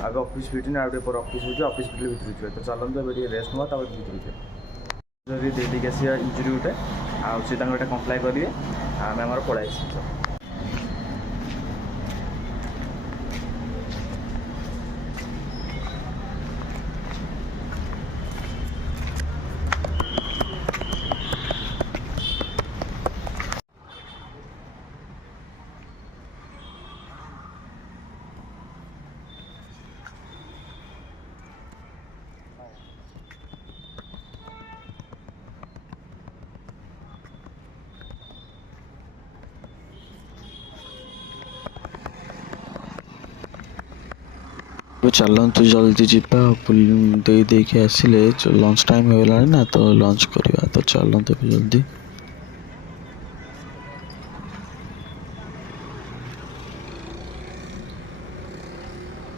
आगे office fitting आगे पर ऑफिस हो ऑफिस फिटिंग भितर ଯିବେ तो चलते ए रेस्ट ना भितर ଯିବେ ଦେଇକି ଆସିବା ଇଞ୍ଜୁରୀ ଗୋଟେ ଆଉ ସେ ତାଙ୍କୁ ଗୋଟେ କମ୍ପ୍ଲାଏ କରିବେ ଆମେ ଆମର ପଳାଇ ଆସିଛୁ। चलतु जल्दी ଯିବା ଦେଇକି ଆସିଲେ ଲଞ୍ଚ ଟାଇମ୍ ହେଇଗଲାଣି ନା ତ ଲଞ୍ଚ କରିବା ତ ଚଲନ୍ତୁ ଜଲ୍ଦି।